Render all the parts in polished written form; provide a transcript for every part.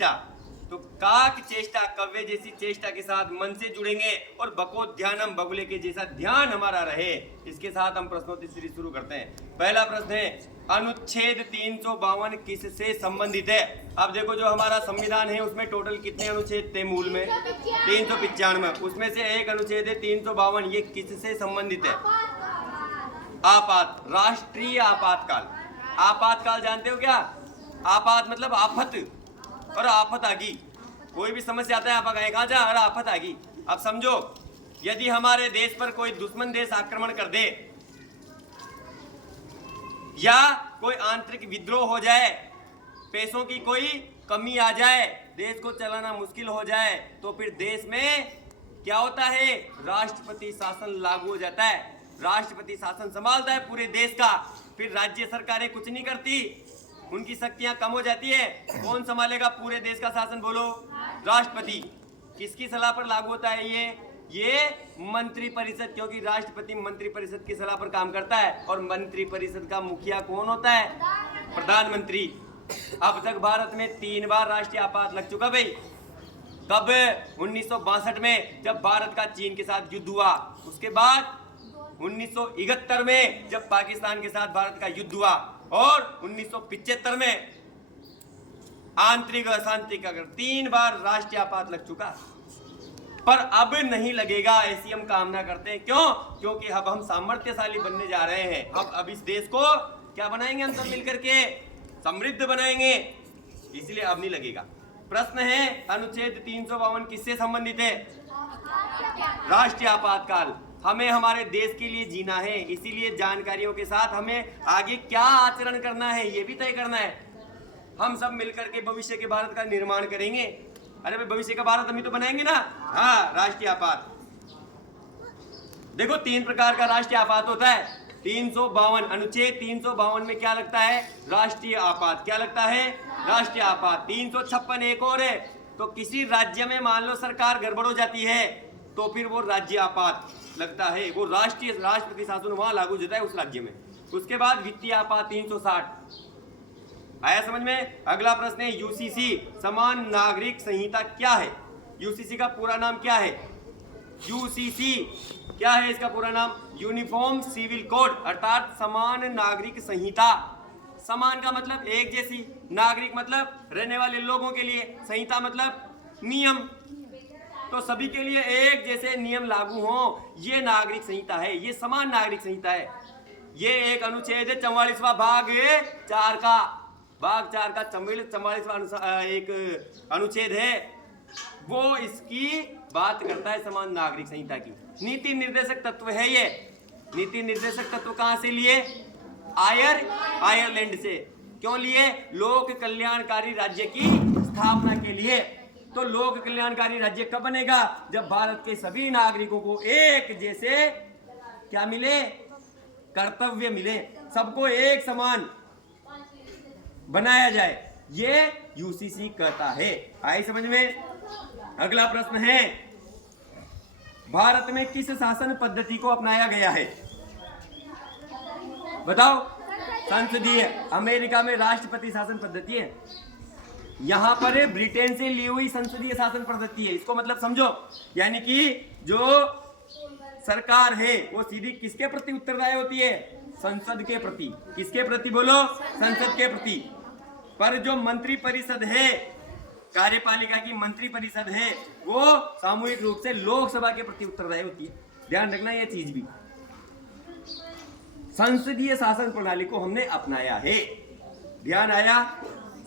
तो काक चेष्टा कव्य जैसी चेष्टा के साथ मन से जुड़ेंगे और बको ध्यानम बगुले के जैसा ध्यान हमारा रहे। इसके साथ हम प्रश्नोत्तरी सीरीज शुरू करते हैं। पहला प्रश्न है, अनुच्छेद 352 किससे संबंधित है? अब देखो, जो हमारा संविधान है उसमें टोटल कितने अनुच्छेद थे? मूल में 395। उसमें से एक अनुच्छेद है 352। ये किससे संबंधित है? राष्ट्रीय आपातकाल। आपातकाल जानते हो क्या? आपात मतलब आफत, और आफत आ गई, कोई भी समस्या आता है आप कहाँ जा, अरे आफत आ गई। अब समझो, यदि हमारे देश पर कोई दुश्मन देश आक्रमण कर दे या कोई आंतरिक विद्रोह हो जाए, पैसों की कोई कमी आ जाए, देश को चलाना मुश्किल हो जाए, तो फिर देश में क्या होता है? राष्ट्रपति शासन लागू हो जाता है। राष्ट्रपति शासन संभालता है पूरे देश का। फिर राज्य सरकारें कुछ नहीं करती, उनकी शक्तियां कम हो जाती है। कौन संभालेगा पूरे देश का शासन? बोलो, राष्ट्रपति। किसकी सलाह पर लागू होता है ये मंत्रिपरिषद, क्योंकि राष्ट्रपति मंत्रिपरिषद की सलाह पर काम करता है। और मंत्रिपरिषद का मुखिया कौन होता है? प्रधानमंत्री। अब तक भारत में 3 बार राष्ट्रीय आपात लग चुका भाई। कब? 1962 में, जब भारत का चीन के साथ युद्ध हुआ। उसके बाद 1971 में, जब पाकिस्तान के साथ भारत का युद्ध हुआ। और 1975 में आंतरिक अशांति का 3 बार राष्ट्रीय आपात लग चुका। पर अब नहीं लगेगा, ऐसी हम कामना करते हैं। क्यों? क्योंकि अब हम सामर्थ्यशाली बनने जा रहे हैं। अब इस देश को क्या बनाएंगे? हम सब मिलकर के समृद्ध बनाएंगे, इसलिए अब नहीं लगेगा। प्रश्न है, अनुच्छेद 352 किससे संबंधित है? राष्ट्रीय आपातकाल। हमें हमारे देश के लिए जीना है, इसीलिए जानकारियों के साथ हमें आगे क्या आचरण करना है ये भी तय करना है। हम सब मिलकर के भविष्य के भारत का निर्माण करेंगे। अरे भाई, भविष्य का भारत हम ही तो बनाएंगे ना। हाँ, राष्ट्रीय आपात। देखो, 3 प्रकार का राष्ट्रीय आपात होता है। 352 अनुच्छेद 352 में क्या लगता है? राष्ट्रीय आपात। क्या लगता है? राष्ट्रीय आपात। 356 एक और है। तो किसी राज्य में मान लो सरकार गड़बड़ हो जाती है, तो फिर वो राज्य आपात लगता है। वो राष्ट्रपति शासन वहां लागू होता है उस राज्य में। उसके बाद वित्तीय आपात 360। आया समझ में? अगला प्रश्न है, यूसीसी समान नागरिक संहिता क्या है? यूसीसी का पूरा नाम क्या है? यूसीसी क्या है इसका पूरा नाम? यूनिफॉर्म सिविल कोड, अर्थात समान नागरिक संहिता। समान का मतलब एक जैसी, नागरिक मतलब रहने वाले लोगों के लिए, संहिता मतलब नियम, तो सभी के लिए एक जैसे नियम लागू हो, ये नागरिक संहिता है। ये समान नागरिक संहिता है। ये एक अनुच्छेद है 44वां भाग 4 का। भाग 4 का 44वां एक अनुच्छेद है, वो इसकी बात करता है समान नागरिक संहिता की। नीति निर्देशक तत्व है ये। नीति निर्देशक तत्व कहां से लिए? आयरलैंड से। क्यों लिए? लोक कल्याणकारी राज्य की स्थापना के लिए। तो लोक कल्याणकारी राज्य कब बनेगा? जब भारत के सभी नागरिकों को एक जैसे क्या मिले? कर्तव्य मिले, सबको एक समान बनाया जाए। ये यूसीसी कहता है। आई समझ में? अगला प्रश्न है, भारत में किस शासन पद्धति को अपनाया गया है? बताओ। संसदीय। अमेरिका में राष्ट्रपति शासन पद्धति है। यहां पर ब्रिटेन से ली हुई संसदीय शासन पद्धति है। इसको मतलब समझो, यानी कि जो सरकार है वो सीधी किसके प्रति उत्तरदायी होती है? संसद के प्रति। किसके प्रति? बोलो, संसद के प्रति। पर जो मंत्रिपरिषद है, कार्यपालिका की मंत्रिपरिषद है, वो सामूहिक रूप से लोकसभा के प्रति उत्तरदायी होती है। ध्यान रखना ये चीज भी। संसदीय शासन प्रणाली को हमने अपनाया है। ध्यान आया?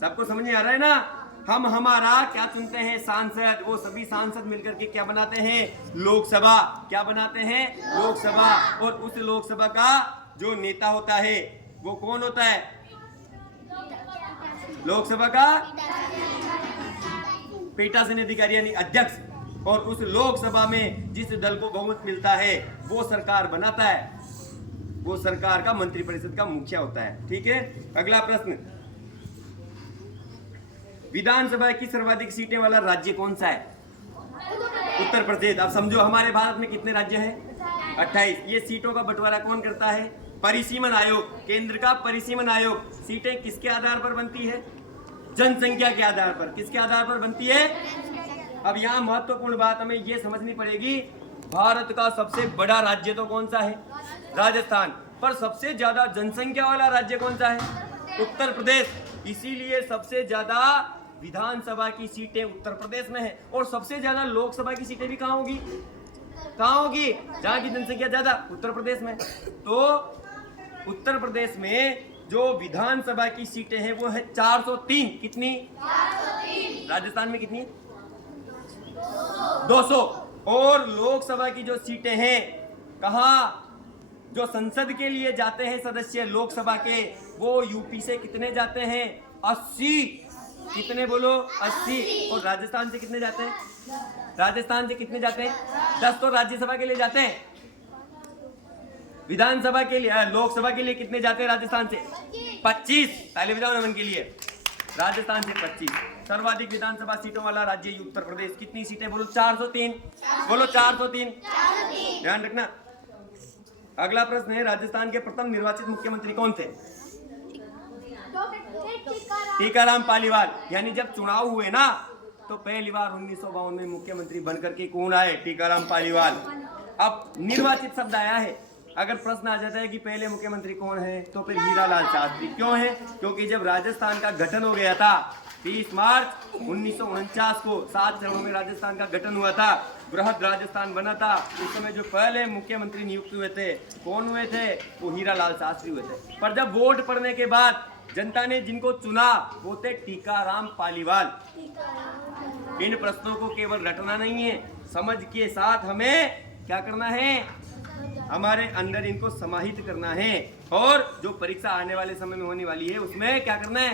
सबको समझ में आ रहा है ना? हम हमारा क्या चुनते हैं? सांसद। वो सभी सांसद मिलकर के क्या बनाते हैं? लोकसभा। क्या बनाते हैं? लोकसभा। और उस लोकसभा का जो नेता होता है वो कौन होता है? लोकसभा का पीठासीन अधिकारी यानी अध्यक्ष। और उस लोकसभा में जिस दल को बहुमत मिलता है वो सरकार बनाता है। वो सरकार का मंत्रिपरिषद का मुखिया होता है। ठीक है। अगला प्रश्न, विधानसभा की सर्वाधिक सीटें वाला राज्य कौन सा है? उत्तर प्रदेश। अब समझो, हमारे भारत में कितने राज्य हैं? 28। ये सीटों का बंटवारा कौन करता है? परिसीमन आयोग। केंद्र का परिसीमन आयोग। सीटें किसके आधार पर बनती है? जनसंख्या के आधार पर। किसके आधार पर बनती है? अब यहाँ महत्वपूर्ण बात हमें ये समझनी पड़ेगी, भारत का सबसे बड़ा राज्य तो कौन सा है? राजस्थान। पर सबसे ज्यादा जनसंख्या वाला राज्य कौन सा है? उत्तर प्रदेश। इसीलिए सबसे ज्यादा विधानसभा की सीटें उत्तर प्रदेश में है, और सबसे ज्यादा लोकसभा की सीटें भी कहाँ होगी? कहाँ होगी? जहाँ की जनसंख्या ज्यादा, उत्तर प्रदेश में। तो उत्तर प्रदेश में जो विधानसभा की सीटें हैं वो है 403। कितनी? 403। राजस्थान में कितनी? 200। और लोकसभा की जो सीटें हैं, कहाँ जो संसद के लिए जाते हैं सदस्य लोकसभा के, वो यूपी से कितने जाते हैं? 80। कितने बोलो? 80। और राजस्थान से कितने जाते हैं? राजस्थान से कितने जाते हैं? 10 तो राज्यसभा के लिए जाते हैं। विधानसभा के लिए, लोकसभा के लिए कितने जाते हैं राजस्थान से? 25। ताली बजाओ नमन के लिए। राजस्थान से 25। सर्वाधिक विधानसभा सीटों वाला राज्य उत्तर प्रदेश। कितनी सीटें बोलो? 403। बोलो 403। ध्यान रखना। अगला प्रश्न है, राजस्थान के प्रथम निर्वाचित मुख्यमंत्री कौन थे? टीकाराम पालीवाल। यानी जब चुनाव हुए ना, तो पहली बार 1952 में मुख्यमंत्री बनकर के कौन आए? टीकाराम पालीवाल। अब निर्वाचित शब्द आया है, अगर प्रश्न आ जाता है कि पहले मुख्यमंत्री कौन है, तो फिर हीरालाल शास्त्री। क्यों है? क्योंकि जब राजस्थान का गठन हो गया था 30 मार्च 1949 को, 7 चरणों में राजस्थान का गठन हुआ था, बृहद राजस्थान बना था। उस समय जो पहले मुख्यमंत्री नियुक्त हुए थे, कौन हुए थे? वो हीरालाल शास्त्री हुए थे। पर जब वोट पड़ने के बाद जनता ने जिनको चुना, वो थे टीकाराम पालीवाल। इन प्रश्नों को केवल रटना नहीं है, समझ के साथ हमें क्या करना है? हमारे अंदर इनको समाहित करना है, और जो परीक्षा आने वाले समय में होने वाली है उसमें क्या करना है?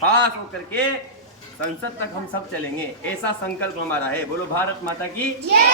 पास होकर के संसद तक हम सब चलेंगे, ऐसा संकल्प हमारा है। बोलो भारत माता की जय।